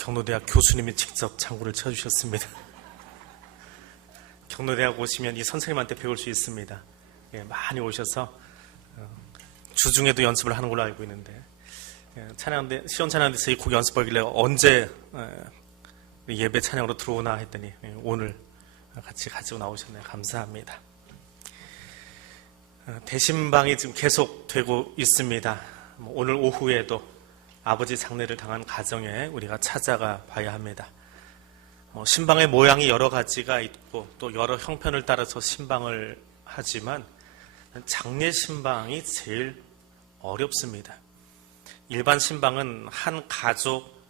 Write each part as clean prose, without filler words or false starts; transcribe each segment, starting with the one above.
경로대학 교수님이 직접 장구를 쳐주셨습니다. 경로대학 오시면 이 선생님한테 배울 수 있습니다. 예, 많이 오셔서 주중에도 연습을 하는 걸로 알고 있는데, 찬양대 시원 찬양대에서 이 곡 연습하길래 언제 예배 찬양으로 들어오나 했더니 오늘 같이 가지고 나오셨네요. 감사합니다. 대신방이 지금 계속되고 있습니다. 오늘 오후에도 아버지 장례를 당한 가정에 우리가 찾아가 봐야 합니다. 신방의 모양이 여러 가지가 있고 또 여러 형편을 따라서 신방을 하지만 장례 신방이 제일 어렵습니다. 일반 신방은 한 가족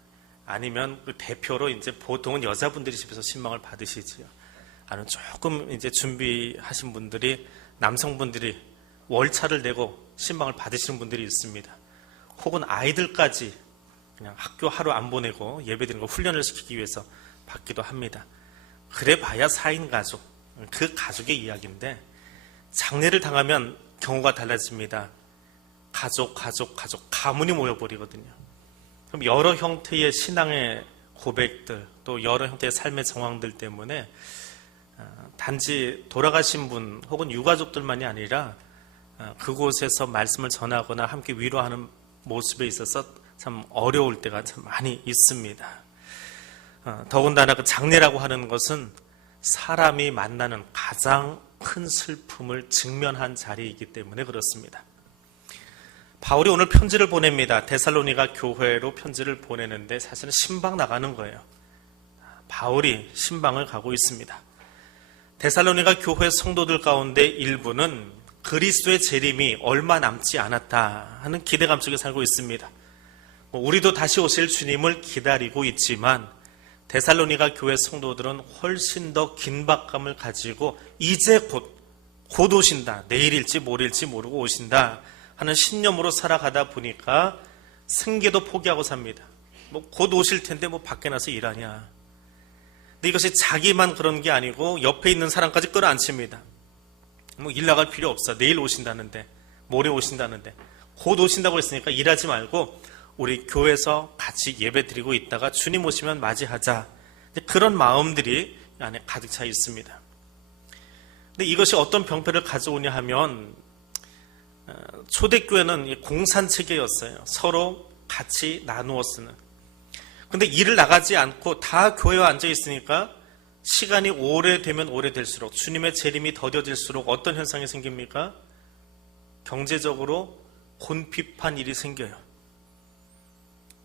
아니면 그 대표로 이제 보통은 여자분들이 집에서 신방을 받으시지요. 아니면 조금 이제 준비하신 분들이 남성분들이 월차를 내고 신방을 받으시는 분들이 있습니다. 혹은 아이들까지 그냥 학교 하루 안 보내고 예배드리는 거 훈련을 시키기 위해서 받기도 합니다. 그래 봐야 4인 가족, 그 가족의 이야기인데 장례를 당하면 경우가 달라집니다. 가족, 가문이 모여버리거든요. 그럼 여러 형태의 신앙의 고백들, 또 여러 형태의 삶의 정황들 때문에 단지 돌아가신 분 혹은 유가족들만이 아니라 그곳에서 말씀을 전하거나 함께 위로하는 모습에 있어서 참 어려울 때가 참 많이 있습니다. 더군다나 그 장례라고 하는 것은 사람이 만나는 가장 큰 슬픔을 직면한 자리이기 때문에 그렇습니다. 바울이 오늘 편지를 보냅니다. 데살로니가 교회로 편지를 보내는데 사실은 신방 나가는 거예요. 바울이 신방을 가고 있습니다. 데살로니가 교회 성도들 가운데 일부는 그리스도의 재림이 얼마 남지 않았다 하는 기대감 속에 살고 있습니다. 우리도 다시 오실 주님을 기다리고 있지만 데살로니가 교회 성도들은 훨씬 더 긴박감을 가지고 이제 곧 오신다, 내일일지 모레일지 모르고 오신다 하는 신념으로 살아가다 보니까 생계도 포기하고 삽니다. 곧 오실 텐데 밖에 나서 일하냐. 근데 이것이 자기만 그런 게 아니고 옆에 있는 사람까지 끌어안습니다. 일 나갈 필요 없어. 내일 오신다는데, 모레 오신다는데, 곧 오신다고 했으니까 일하지 말고 우리 교회에서 같이 예배 드리고 있다가 주님 오시면 맞이하자. 그런 마음들이 안에 가득 차 있습니다. 근데 이것이 어떤 병폐를 가져오냐 하면 초대교회는 공산체계였어요. 서로 같이 나누어 쓰는. 근데 일을 나가지 않고 다 교회에 앉아 있으니까 시간이 오래되면 오래될수록 주님의 재림이 더뎌질수록 어떤 현상이 생깁니까? 경제적으로 곤핍한 일이 생겨요.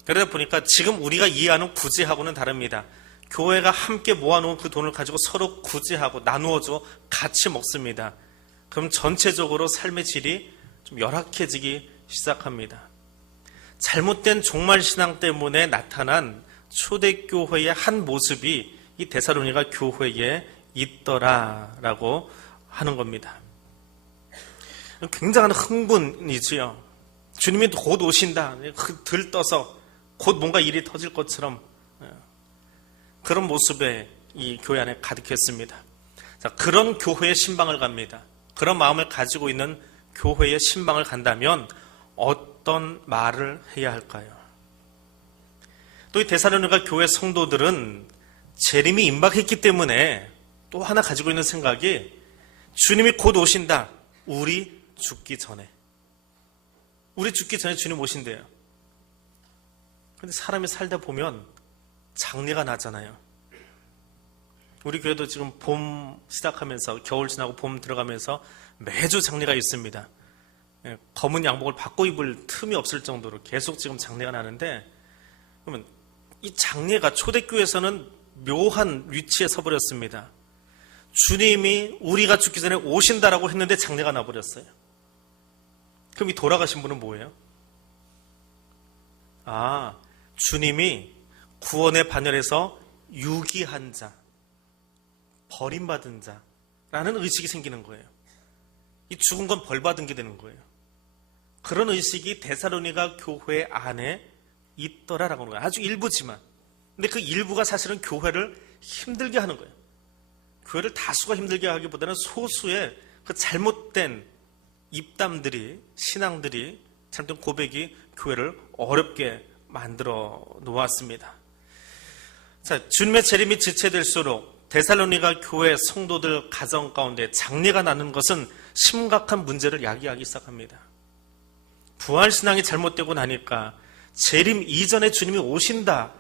그러다 보니까 지금 우리가 이해하는 구제하고는 다릅니다. 교회가 함께 모아놓은 그 돈을 가지고 서로 구제하고 나누어줘 같이 먹습니다. 그럼 전체적으로 삶의 질이 좀 열악해지기 시작합니다. 잘못된 종말신앙 때문에 나타난 초대교회의 한 모습이 이 데살로니가 교회에 있더라라고 하는 겁니다. 굉장한 흥분이지요. 주님이 곧 오신다. 들떠서 곧 뭔가 일이 터질 것처럼 그런 모습에 이 교회 안에 가득했습니다. 자, 그런 교회의 신방을 갑니다. 그런 마음을 가지고 있는 교회의 신방을 간다면 어떤 말을 해야 할까요? 또 이 데살로니가 교회 성도들은 재림이 임박했기 때문에 또 하나 가지고 있는 생각이 주님이 곧 오신다. 우리 죽기 전에 주님 오신대요. 근데 사람이 살다 보면 장례가 나잖아요. 우리 교회도 지금 봄 시작하면서 겨울 지나고 봄 들어가면서 매주 장례가 있습니다. 검은 양복을 바꿔 입을 틈이 없을 정도로 계속 지금 장례가 나는데, 그러면 이 장례가 초대교회에서는 묘한 위치에 서버렸습니다. 주님이 우리가 죽기 전에 오신다라고 했는데 장례가 나버렸어요. 그럼 이 돌아가신 분은 뭐예요? 주님이 구원의 반열에서 유기한 자, 버림받은 자라는 의식이 생기는 거예요. 이 죽은 건 벌받은 게 되는 거예요. 그런 의식이 데살로니가 교회 안에 있더라라고 하는 거예요. 아주 일부지만. 근데 그 일부가 사실은 교회를 힘들게 하는 거예요. 교회를 다수가 힘들게 하기보다는 소수의 그 잘못된 입담들이, 신앙들이, 잘못된 고백이 교회를 어렵게 만들어 놓았습니다. 자, 주님의 재림이 지체될수록 데살로니가 교회 성도들 가정 가운데 장례가 나는 것은 심각한 문제를 야기하기 시작합니다. 부활신앙이 잘못되고 나니까 재림 이전에 주님이 오신다,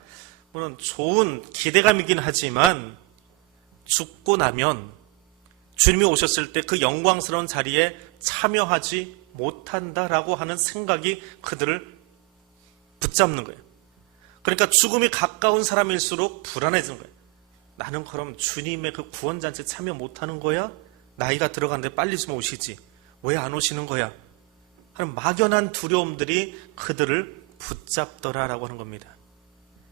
물론 좋은 기대감이긴 하지만 죽고 나면 주님이 오셨을 때 그 영광스러운 자리에 참여하지 못한다라고 하는 생각이 그들을 붙잡는 거예요. 그러니까 죽음이 가까운 사람일수록 불안해지는 거예요. 나는 그럼 주님의 그 구원잔치에 참여 못하는 거야? 나이가 들어가는데 빨리 좀 오시지. 왜 안 오시는 거야? 하는 막연한 두려움들이 그들을 붙잡더라라고 하는 겁니다.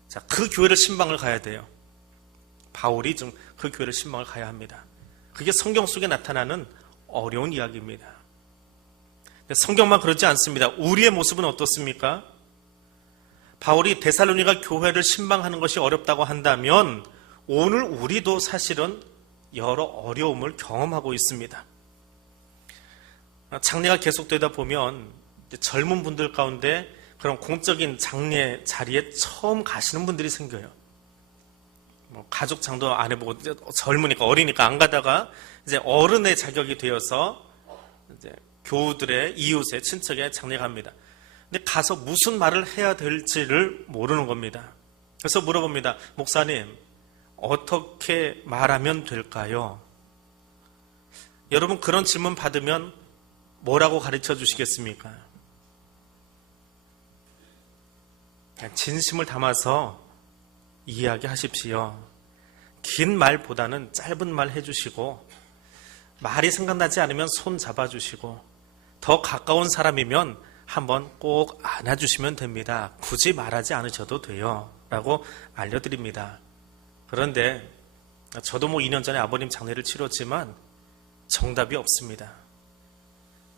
자, 그 교회를 신방을 가야 돼요. 바울이 좀 그 교회를 신방을 가야 합니다. 그게 성경 속에 나타나는 어려운 이야기입니다. 성경만 그러지 않습니다. 우리의 모습은 어떻습니까? 바울이 데살로니가 교회를 신방하는 것이 어렵다고 한다면 오늘 우리도 사실은 여러 어려움을 경험하고 있습니다. 장례가 계속되다 보면 젊은 분들 가운데 그런 공적인 장례 자리에 처음 가시는 분들이 생겨요. 가족 장도 안 해보고 젊으니까 어리니까 안 가다가 이제 어른의 자격이 되어서 이제 교우들의 이웃의 친척의 장례 갑니다. 근데 가서 무슨 말을 해야 될지를 모르는 겁니다. 그래서 물어봅니다. 목사님, 어떻게 말하면 될까요? 여러분, 그런 질문 받으면 뭐라고 가르쳐 주시겠습니까? 진심을 담아서 이야기하십시오. 긴 말보다는 짧은 말 해주시고, 말이 생각나지 않으면 손 잡아주시고, 더 가까운 사람이면 한번 꼭 안아주시면 됩니다. 굳이 말하지 않으셔도 돼요. 라고 알려드립니다. 그런데 저도 2년 전에 아버님 장례를 치렀지만 정답이 없습니다.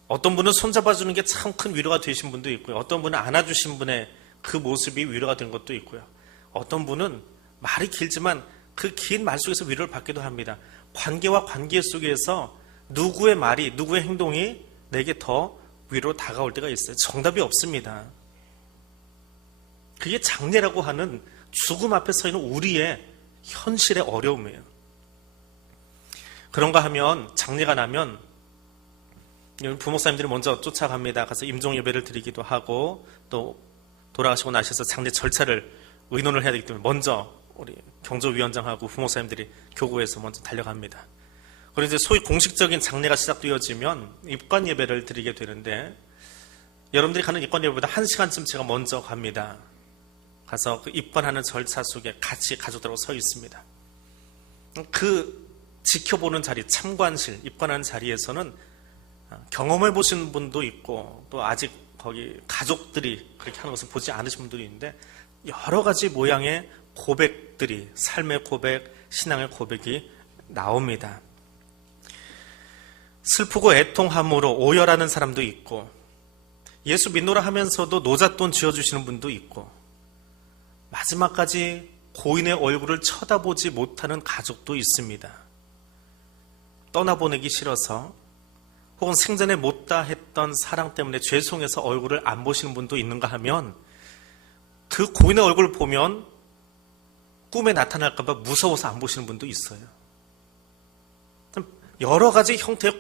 어떤 분은 손 잡아주는 게 참 큰 위로가 되신 분도 있고요. 어떤 분은 안아주신 분의 그 모습이 위로가 된 것도 있고요. 어떤 분은 말이 길지만 그 긴 말 속에서 위로를 받기도 합니다. 관계와 관계 속에서 누구의 말이, 누구의 행동이 내게 더 위로 다가올 때가 있어요. 정답이 없습니다. 그게 장례라고 하는 죽음 앞에 서 있는 우리의 현실의 어려움이에요. 그런가 하면 장례가 나면 부목사님들이 먼저 쫓아갑니다. 가서 임종 예배를 드리기도 하고 또 돌아가시고 나셔서 장례 절차를 의논을 해야 되기 때문에 먼저 우리 경조위원장하고 부목사님들이 교구에서 먼저 달려갑니다. 그리고 이제 소위 공식적인 장례가 시작되어지면 입관 예배를 드리게 되는데 여러분들이 가는 입관 예배보다 1시간쯤 제가 먼저 갑니다. 가서 그 입관하는 절차 속에 같이 가족들하고 서 있습니다. 그 지켜보는 자리, 참관실, 입관하는 자리에서는 경험해 보신 분도 있고 또 아직 거기 가족들이 그렇게 하는 것을 보지 않으신 분들이 있는데 여러 가지 모양의 고백들이, 삶의 고백, 신앙의 고백이 나옵니다. 슬프고 애통함으로 오열하는 사람도 있고 예수 믿노라 하면서도 노잣돈 쥐어주시는 분도 있고 마지막까지 고인의 얼굴을 쳐다보지 못하는 가족도 있습니다. 떠나보내기 싫어서 혹은 생전에 못다 했던 사랑 때문에 죄송해서 얼굴을 안 보시는 분도 있는가 하면 그 고인의 얼굴을 보면 꿈에 나타날까 봐 무서워서 안 보시는 분도 있어요. 여러 가지 형태의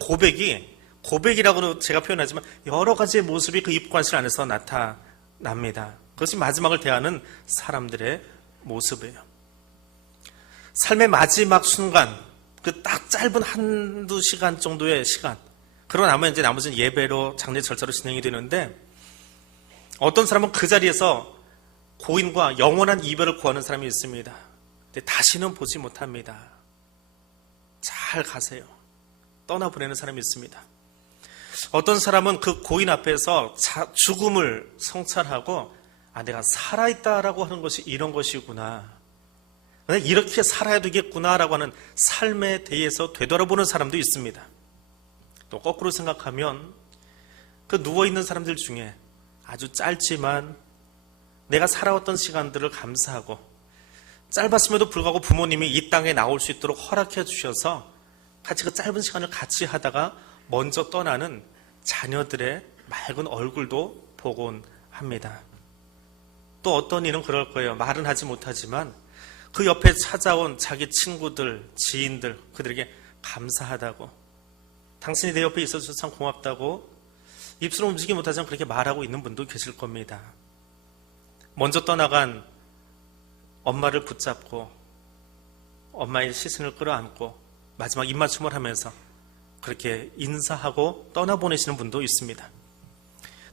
고백이라고는 제가 표현하지만 여러 가지의 모습이 그 입관실 안에서 나타납니다. 그것이 마지막을 대하는 사람들의 모습이에요. 삶의 마지막 순간, 그 딱 짧은 한두 시간 정도의 시간, 그러고 나면 이제 나머지는 예배로 장례 절차로 진행이 되는데 어떤 사람은 그 자리에서 고인과 영원한 이별을 구하는 사람이 있습니다. 근데 다시는 보지 못합니다. 잘 가세요. 떠나보내는 사람이 있습니다. 어떤 사람은 그 고인 앞에서 죽음을 성찰하고 내가 살아있다라고 하는 것이 이런 것이구나. 이렇게 살아야 되겠구나라고 하는 삶에 대해서 되돌아보는 사람도 있습니다. 또 거꾸로 생각하면 그 누워있는 사람들 중에 아주 짧지만 내가 살아왔던 시간들을 감사하고 짧았음에도 불구하고 부모님이 이 땅에 나올 수 있도록 허락해 주셔서 같이 그 짧은 시간을 같이 하다가 먼저 떠나는 자녀들의 맑은 얼굴도 보곤 합니다. 또 어떤 이는 그럴 거예요. 말은 하지 못하지만 그 옆에 찾아온 자기 친구들, 지인들, 그들에게 감사하다고, 당신이 내 옆에 있어서 참 고맙다고 입술을 움직이지 못하지만 그렇게 말하고 있는 분도 계실 겁니다. 먼저 떠나간 엄마를 붙잡고 엄마의 시선을 끌어안고 마지막 입맞춤을 하면서 그렇게 인사하고 떠나보내시는 분도 있습니다.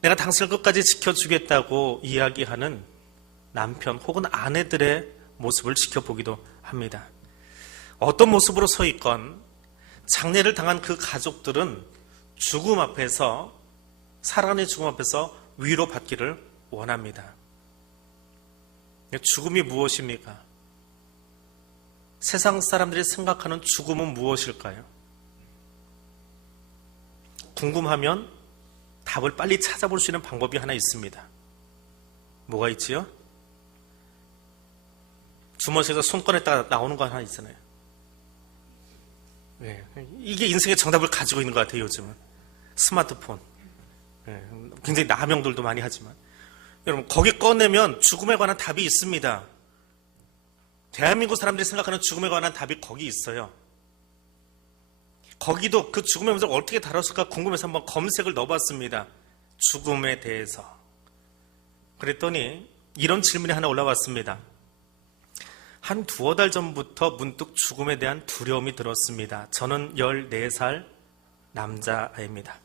내가 당신을 끝까지 지켜주겠다고 이야기하는 남편 혹은 아내들의 모습을 지켜보기도 합니다. 어떤 모습으로 서 있건 장례를 당한 그 가족들은 죽음 앞에서, 사랑의 죽음 앞에서 위로받기를 원합니다. 죽음이 무엇입니까? 세상 사람들이 생각하는 죽음은 무엇일까요? 궁금하면 답을 빨리 찾아볼 수 있는 방법이 하나 있습니다. 뭐가 있지요? 주머니에서 손 꺼냈다가 나오는 거 하나 있잖아요. 네, 이게 인생의 정답을 가지고 있는 것 같아요, 요즘은. 스마트폰. 네, 굉장히 남용들도 많이 하지만. 여러분, 거기 꺼내면 죽음에 관한 답이 있습니다. 대한민국 사람들이 생각하는 죽음에 관한 답이 거기 있어요. 거기도 그 죽음의 문제를 어떻게 다뤘을까 궁금해서 한번 검색을 넣어봤습니다. 죽음에 대해서. 그랬더니 이런 질문이 하나 올라왔습니다. 한 두어 달 전부터 문득 죽음에 대한 두려움이 들었습니다. 저는 14살 남자아이입니다.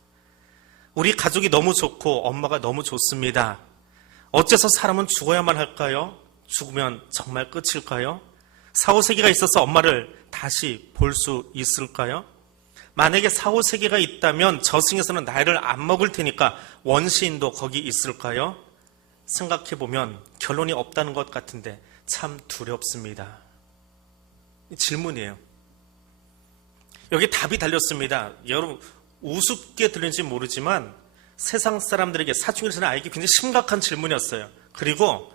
우리 가족이 너무 좋고 엄마가 너무 좋습니다. 어째서 사람은 죽어야만 할까요? 죽으면 정말 끝일까요? 4, 5세기가 있어서 엄마를 다시 볼 수 있을까요? 만약에 4, 5세기가 있다면 저승에서는 나이를 안 먹을 테니까 원시인도 거기 있을까요? 생각해보면 결론이 없다는 것 같은데 참 두렵습니다. 질문이에요. 여기 답이 달렸습니다. 여러분, 우습게 들리는지 모르지만 세상 사람들에게, 사춘기를 아이에게 굉장히 심각한 질문이었어요. 그리고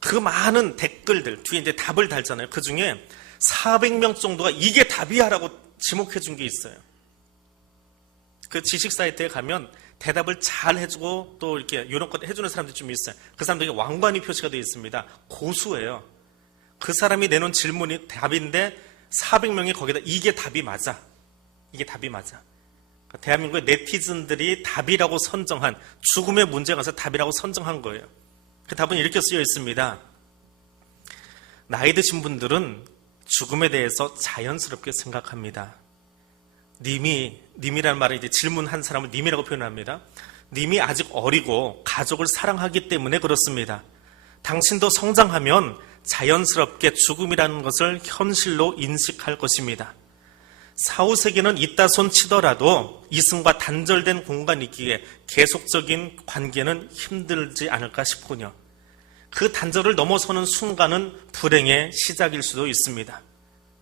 그 많은 댓글들 뒤에 이제 답을 달잖아요. 그 중에 400명 정도가 이게 답이야라고 지목해 준 게 있어요. 그 지식 사이트에 가면 대답을 잘 해주고 또 이렇게 이런 것 해주는 사람들이 좀 있어요. 그 사람들에게 왕관이 표시가 되어 있습니다. 고수예요. 그 사람이 내놓은 질문이 답인데 400명이 거기다 이게 답이 맞아. 이게 답이 맞아. 대한민국의 네티즌들이 답이라고 선정한, 죽음의 문제에 관해서 답이라고 선정한 거예요. 그 답은 이렇게 쓰여 있습니다. 나이 드신 분들은 죽음에 대해서 자연스럽게 생각합니다. 님이라는 말을 이제 질문한 사람을 님이라고 표현합니다. 님이 아직 어리고 가족을 사랑하기 때문에 그렇습니다. 당신도 성장하면 자연스럽게 죽음이라는 것을 현실로 인식할 것입니다. 4, 5세기는 이따 손 치더라도 이승과 단절된 공간이기에 계속적인 관계는 힘들지 않을까 싶군요. 그 단절을 넘어서는 순간은 불행의 시작일 수도 있습니다.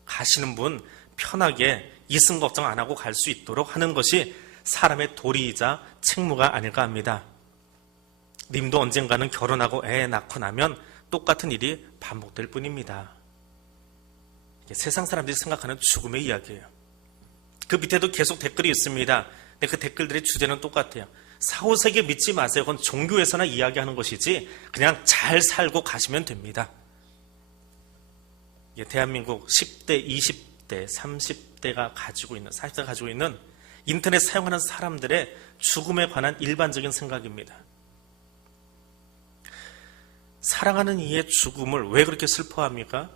가시는 분 편하게 이승 걱정 안 하고 갈 수 있도록 하는 것이 사람의 도리이자 책무가 아닐까 합니다. 님도 언젠가는 결혼하고 애 낳고 나면 똑같은 일이 반복될 뿐입니다. 이게 세상 사람들이 생각하는 죽음의 이야기예요. 그 밑에도 계속 댓글이 있습니다. 근데 그 댓글들의 주제는 똑같아요. 4, 5세기 믿지 마세요. 그건 종교에서나 이야기하는 것이지 그냥 잘 살고 가시면 됩니다. 대한민국 10대, 20대, 30대가 가지고 있는, 40대가 가지고 있는 인터넷 사용하는 사람들의 죽음에 관한 일반적인 생각입니다. 사랑하는 이의 죽음을 왜 그렇게 슬퍼합니까?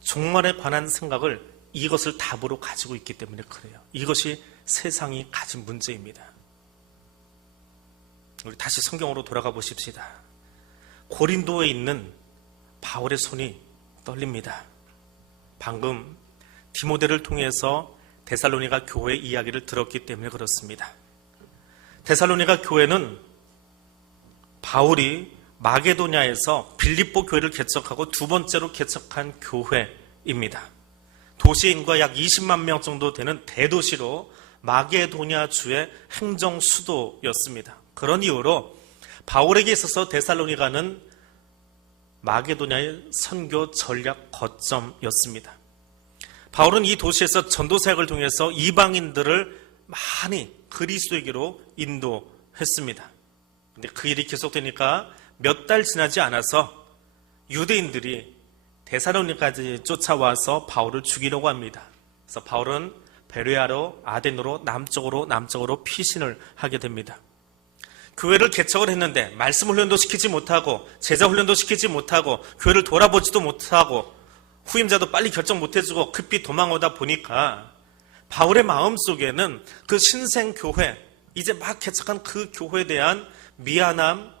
종말에 관한 생각을 이것을 답으로 가지고 있기 때문에 그래요. 이것이 세상이 가진 문제입니다. 우리 다시 성경으로 돌아가 보십시다. 고린도에 있는 바울의 손이 떨립니다. 방금 디모데를 통해서 데살로니가 교회 이야기를 들었기 때문에 그렇습니다. 데살로니가 교회는 바울이 마게도냐에서 빌립보 교회를 개척하고 두 번째로 개척한 교회입니다. 도시의 인구가 약 20만 명 정도 되는 대도시로 마게도냐 주의 행정 수도였습니다. 그런 이유로 바울에게 있어서 데살로니가는 마게도냐의 선교 전략 거점이었습니다. 바울은 이 도시에서 전도 사역을 통해서 이방인들을 많이 그리스도에게로 인도했습니다. 근데 그 일이 계속되니까 몇 달 지나지 않아서 유대인들이 데살로니가까지 쫓아와서 바울을 죽이려고 합니다. 그래서 바울은 베레아로 아덴으로 남쪽으로 피신을 하게 됩니다. 교회를 개척을 했는데 말씀 훈련도 시키지 못하고 제자 훈련도 시키지 못하고 교회를 돌아보지도 못하고 후임자도 빨리 결정 못해주고 급히 도망오다 보니까 바울의 마음속에는 그 신생교회, 이제 막 개척한 그 교회에 대한 미안함,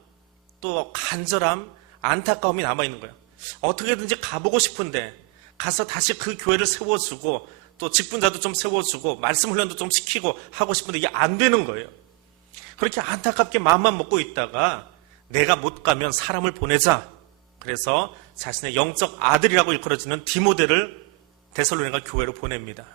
또 간절함, 안타까움이 남아있는 거예요. 어떻게든지 가보고 싶은데 가서 다시 그 교회를 세워주고 또 직분자도 좀 세워주고 말씀 훈련도 좀 시키고 하고 싶은데 이게 안 되는 거예요. 그렇게 안타깝게 마음만 먹고 있다가 내가 못 가면 사람을 보내자. 그래서 자신의 영적 아들이라고 일컬어지는 디모데를 데살로니가 교회로 보냅니다.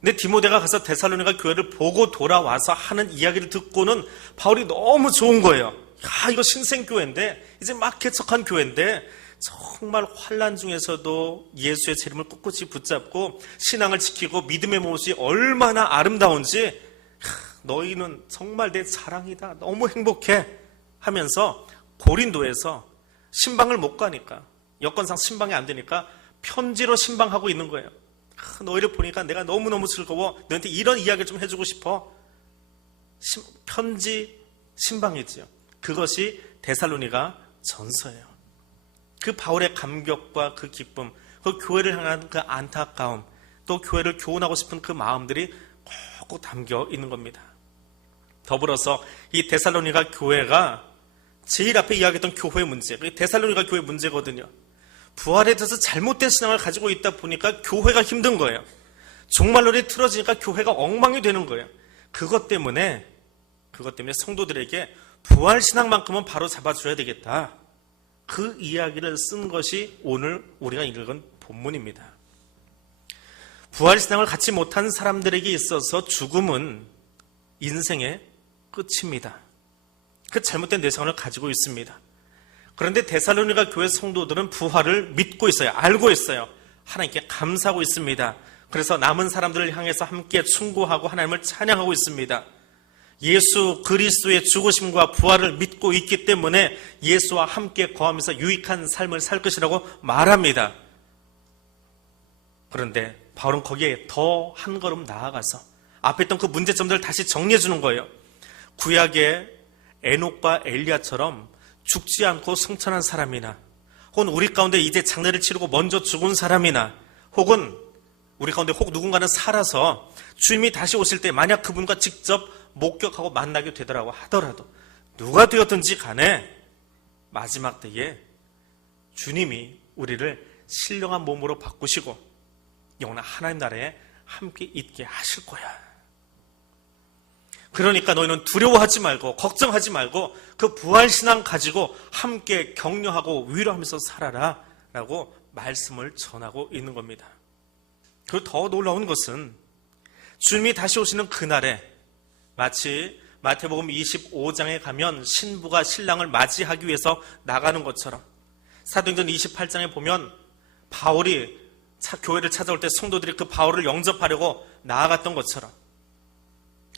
근데 디모데가 가서 데살로니가 교회를 보고 돌아와서 하는 이야기를 듣고는 바울이 너무 좋은 거예요. 야, 이거 신생교회인데, 이제 막 개척한 교회인데 정말 환난 중에서도 예수의 재림을 꿋꿋이 붙잡고 신앙을 지키고 믿음의 모습이 얼마나 아름다운지 너희는 정말 내 자랑이다. 너무 행복해 하면서 고린도에서 신방을 못 가니까, 여건상 신방이 안 되니까 편지로 신방하고 있는 거예요. 너희를 보니까 내가 너무너무 즐거워. 너한테 이런 이야기를 좀 해주고 싶어. 편지 신방이지요. 그것이 데살로니가 전서예요. 그 바울의 감격과 그 기쁨, 그 교회를 향한 그 안타까움, 또 교회를 교훈하고 싶은 그 마음들이 꼭 담겨 있는 겁니다. 더불어서 이 데살로니가 교회가 제일 앞에 이야기했던 교회의 문제, 그게 데살로니가 교회의 문제거든요. 부활에 대해서 잘못된 신앙을 가지고 있다 보니까 교회가 힘든 거예요. 종말론이 틀어지니까 교회가 엉망이 되는 거예요. 그것 때문에 성도들에게 부활 신앙만큼은 바로 잡아줘야 되겠다. 그 이야기를 쓴 것이 오늘 우리가 읽은 본문입니다. 부활 신앙을 갖지 못한 사람들에게 있어서 죽음은 인생의 끝입니다. 그 잘못된 내상을 가지고 있습니다. 그런데 데살로니가 교회 성도들은 부활을 믿고 있어요. 알고 있어요. 하나님께 감사하고 있습니다. 그래서 남은 사람들을 향해서 함께 충고하고 하나님을 찬양하고 있습니다. 예수 그리스도의 죽으심과 부활을 믿고 있기 때문에 예수와 함께 거하면서 유익한 삶을 살 것이라고 말합니다. 그런데 바울은 거기에 더 한 걸음 나아가서 앞에 있던 그 문제점들을 다시 정리해 주는 거예요. 구약의 에녹과 엘리야처럼 죽지 않고 승천한 사람이나, 혹은 우리 가운데 이제 장례를 치르고 먼저 죽은 사람이나, 혹은 우리 가운데 혹 누군가는 살아서 주님이 다시 오실 때 만약 그분과 직접 목격하고 만나게 되더라고 하더라도, 누가 되었든지 간에 마지막 때에 주님이 우리를 신령한 몸으로 바꾸시고 영원한 하나님 나라에 함께 있게 하실 거야. 그러니까 너희는 두려워하지 말고 걱정하지 말고 그 부활신앙 가지고 함께 격려하고 위로하면서 살아라 라고 말씀을 전하고 있는 겁니다. 그리고 더 놀라운 것은 주님이 다시 오시는 그날에 마치 마태복음 25장에 가면 신부가 신랑을 맞이하기 위해서 나가는 것처럼, 사도행전 28장에 보면 바울이 교회를 찾아올 때 성도들이 그 바울을 영접하려고 나아갔던 것처럼,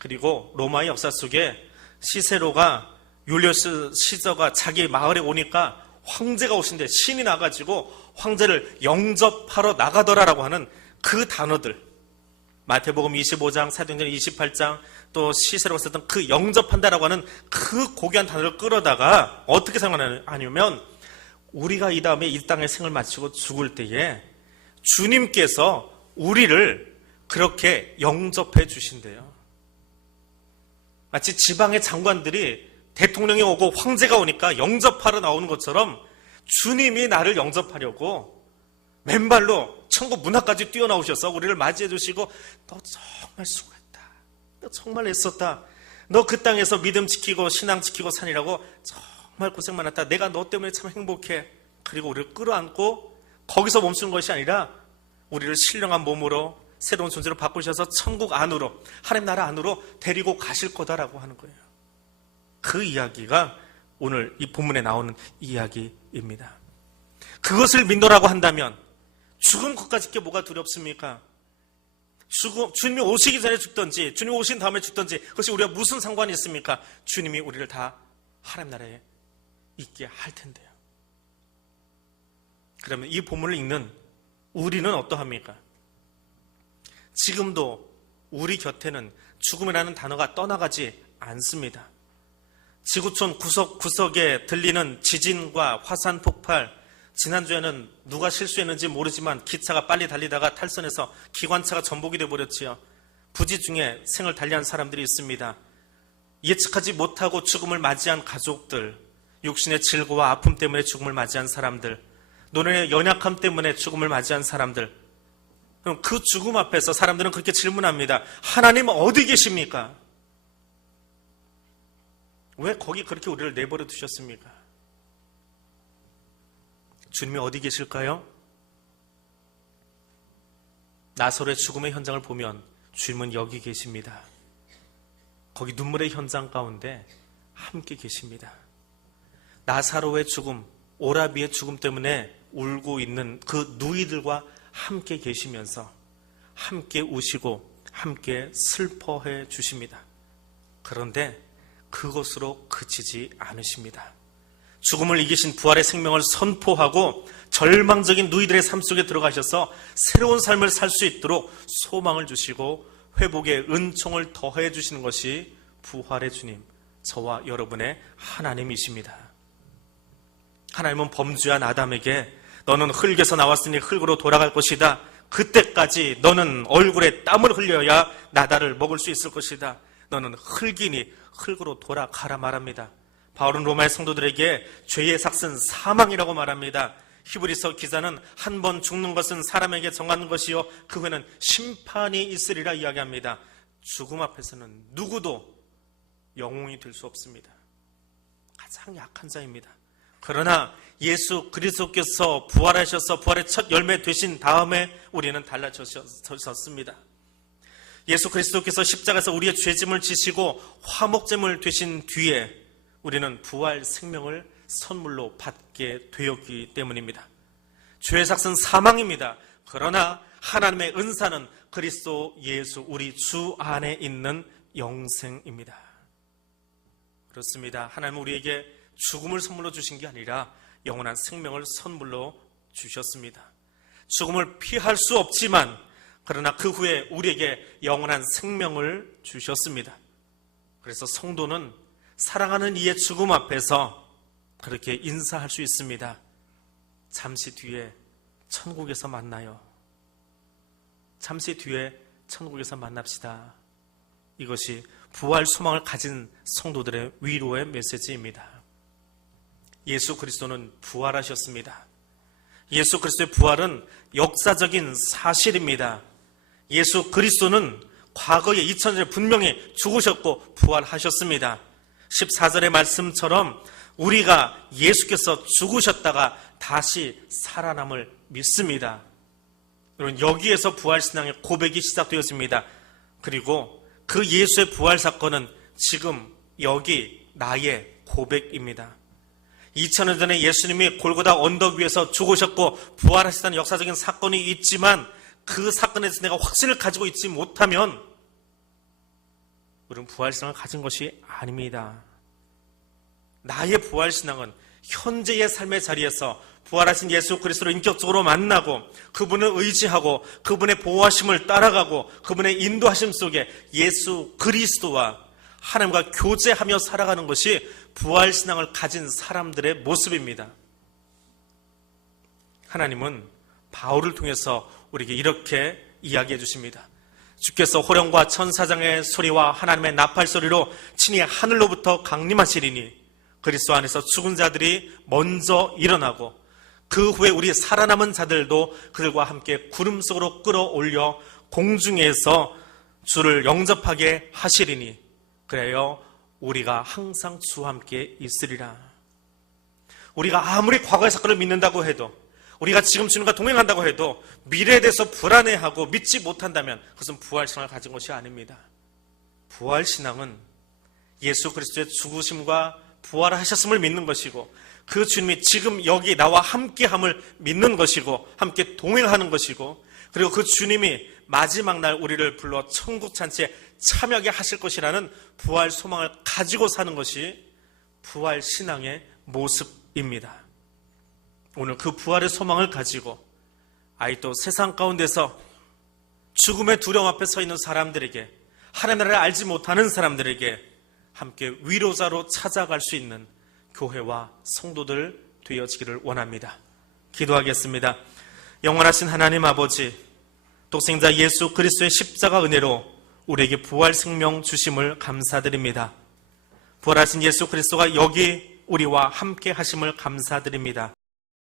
그리고 로마의 역사 속에 시세로가 율리우스 시저가 자기 마을에 오니까 황제가 오신데 신이 나가지고 황제를 영접하러 나가더라라고 하는 그 단어들, 마태복음 25장, 사도행전 28장, 또 시세로가 썼던 그 영접한다라고 하는 그 고귀한 단어를 끌어다가 어떻게 생각하냐면, 우리가 이 다음에 이 땅의 생을 마치고 죽을 때에 주님께서 우리를 그렇게 영접해 주신대요. 마치 지방의 장관들이 대통령이 오고 황제가 오니까 영접하러 나오는 것처럼 주님이 나를 영접하려고 맨발로 천국 문 앞까지 뛰어나오셔서 우리를 맞이해 주시고, 너 정말 수고했다. 너 정말 애썼다. 너 그 땅에서 믿음 지키고 신앙 지키고 산이라고 정말 고생 많았다. 내가 너 때문에 참 행복해. 그리고 우리를 끌어안고 거기서 멈추는 것이 아니라 우리를 신령한 몸으로 새로운 존재로 바꾸셔서 천국 안으로, 하나님 나라 안으로 데리고 가실 거다라고 하는 거예요. 그 이야기가 오늘 이 본문에 나오는 이야기입니다. 그것을 믿노라고 한다면 죽음 것까지 게 뭐가 두렵습니까? 주님이 오시기 전에 죽든지 주님이 오신 다음에 죽든지 그것이 우리가 무슨 상관이 있습니까? 주님이 우리를 다 하나님 나라에 있게 할 텐데요. 그러면 이 본문을 읽는 우리는 어떠합니까? 지금도 우리 곁에는 죽음이라는 단어가 떠나가지 않습니다. 지구촌 구석구석에 들리는 지진과 화산 폭발, 지난주에는 누가 실수했는지 모르지만 기차가 빨리 달리다가 탈선해서 기관차가 전복이 되어버렸지요. 부지 중에 생을 달리한 사람들이 있습니다. 예측하지 못하고 죽음을 맞이한 가족들, 육신의 질고와 아픔 때문에 죽음을 맞이한 사람들, 노년의 연약함 때문에 죽음을 맞이한 사람들, 그럼 그 죽음 앞에서 사람들은 그렇게 질문합니다. 하나님 어디 계십니까? 왜 거기 그렇게 우리를 내버려 두셨습니까? 주님이 어디 계실까요? 나사로의 죽음의 현장을 보면 주님은 여기 계십니다. 거기 눈물의 현장 가운데 함께 계십니다. 나사로의 죽음, 오라비의 죽음 때문에 울고 있는 그 누이들과 함께 계시면서 함께 우시고 함께 슬퍼해 주십니다. 그런데 그것으로 그치지 않으십니다. 죽음을 이기신 부활의 생명을 선포하고 절망적인 누이들의 삶 속에 들어가셔서 새로운 삶을 살 수 있도록 소망을 주시고 회복의 은총을 더해 주시는 것이 부활의 주님, 저와 여러분의 하나님이십니다. 하나님은 범죄한 아담에게 너는 흙에서 나왔으니 흙으로 돌아갈 것이다. 그때까지 너는 얼굴에 땀을 흘려야 나다를 먹을 수 있을 것이다. 너는 흙이니 흙으로 돌아가라 말합니다. 바울은 로마의 성도들에게 죄의 삭은 사망이라고 말합니다. 히브리서 기자는 한 번 죽는 것은 사람에게 정한 것이요 그 후에는 심판이 있으리라 이야기합니다. 죽음 앞에서는 누구도 영웅이 될 수 없습니다. 가장 약한 자입니다. 그러나 예수 그리스도께서 부활하셔서 부활의 첫 열매 되신 다음에 우리는 달라졌습니다. 예수 그리스도께서 십자가에서 우리의 죄짐을 지시고 화목제물 되신 뒤에 우리는 부활 생명을 선물로 받게 되었기 때문입니다. 죄의 삭은 사망입니다. 그러나 하나님의 은사는 그리스도 예수 우리 주 안에 있는 영생입니다. 그렇습니다. 하나님은 우리에게 죽음을 선물로 주신 게 아니라 영원한 생명을 선물로 주셨습니다. 죽음을 피할 수 없지만 그러나 그 후에 우리에게 영원한 생명을 주셨습니다. 그래서 성도는 사랑하는 이의 죽음 앞에서 그렇게 인사할 수 있습니다. 잠시 뒤에 천국에서 만나요. 잠시 뒤에 천국에서 만납시다. 이것이 부활 소망을 가진 성도들의 위로의 메시지입니다. 예수 그리스도는 부활하셨습니다. 예수 그리스도의 부활은 역사적인 사실입니다. 예수 그리스도는 과거에 2000년에 분명히 죽으셨고 부활하셨습니다. 14절의 말씀처럼 우리가 예수께서 죽으셨다가 다시 살아남을 믿습니다. 여러분, 여기에서 부활신앙의 고백이 시작되었습니다. 그리고 그 예수의 부활 사건은 지금 여기 나의 고백입니다. 2000년 전에 예수님이 골고다 언덕 위에서 죽으셨고 부활하셨다는 역사적인 사건이 있지만 그 사건에서 내가 확신을 가지고 있지 못하면 우리는 부활신앙을 가진 것이 아닙니다. 나의 부활신앙은 현재의 삶의 자리에서 부활하신 예수 그리스도를 인격적으로 만나고 그분을 의지하고 그분의 보호하심을 따라가고 그분의 인도하심 속에 예수 그리스도와 하나님과 교제하며 살아가는 것이 부활신앙을 가진 사람들의 모습입니다. 하나님은 바울을 통해서 우리에게 이렇게 이야기해 주십니다. 주께서 호령과 천사장의 소리와 하나님의 나팔 소리로 친히 하늘로부터 강림하시리니 그리스도 안에서 죽은 자들이 먼저 일어나고 그 후에 우리 살아남은 자들도 그들과 함께 구름 속으로 끌어올려 공중에서 주를 영접하게 하시리니 그래요 우리가 항상 주와 함께 있으리라. 우리가 아무리 과거의 사건을 믿는다고 해도 우리가 지금 주님과 동행한다고 해도 미래에 대해서 불안해하고 믿지 못한다면 그것은 부활신앙을 가진 것이 아닙니다. 부활신앙은 예수 그리스도의 죽으심과 부활하셨음을 믿는 것이고 그 주님이 지금 여기 나와 함께함을 믿는 것이고 함께 동행하는 것이고 그리고 그 주님이 마지막 날 우리를 불러 천국 잔치에 참여하게 하실 것이라는 부활 소망을 가지고 사는 것이 부활 신앙의 모습입니다. 오늘 그 부활의 소망을 가지고 또 세상 가운데서 죽음의 두려움 앞에 서 있는 사람들에게, 하나님의 나라를 알지 못하는 사람들에게 함께 위로자로 찾아갈 수 있는 교회와 성도들 되어지기를 원합니다. 기도하겠습니다. 영원하신 하나님 아버지, 독생자 예수 그리스도의 십자가 은혜로 우리에게 부활 생명 주심을 감사드립니다. 부활하신 예수 그리스도가 여기 우리와 함께 하심을 감사드립니다.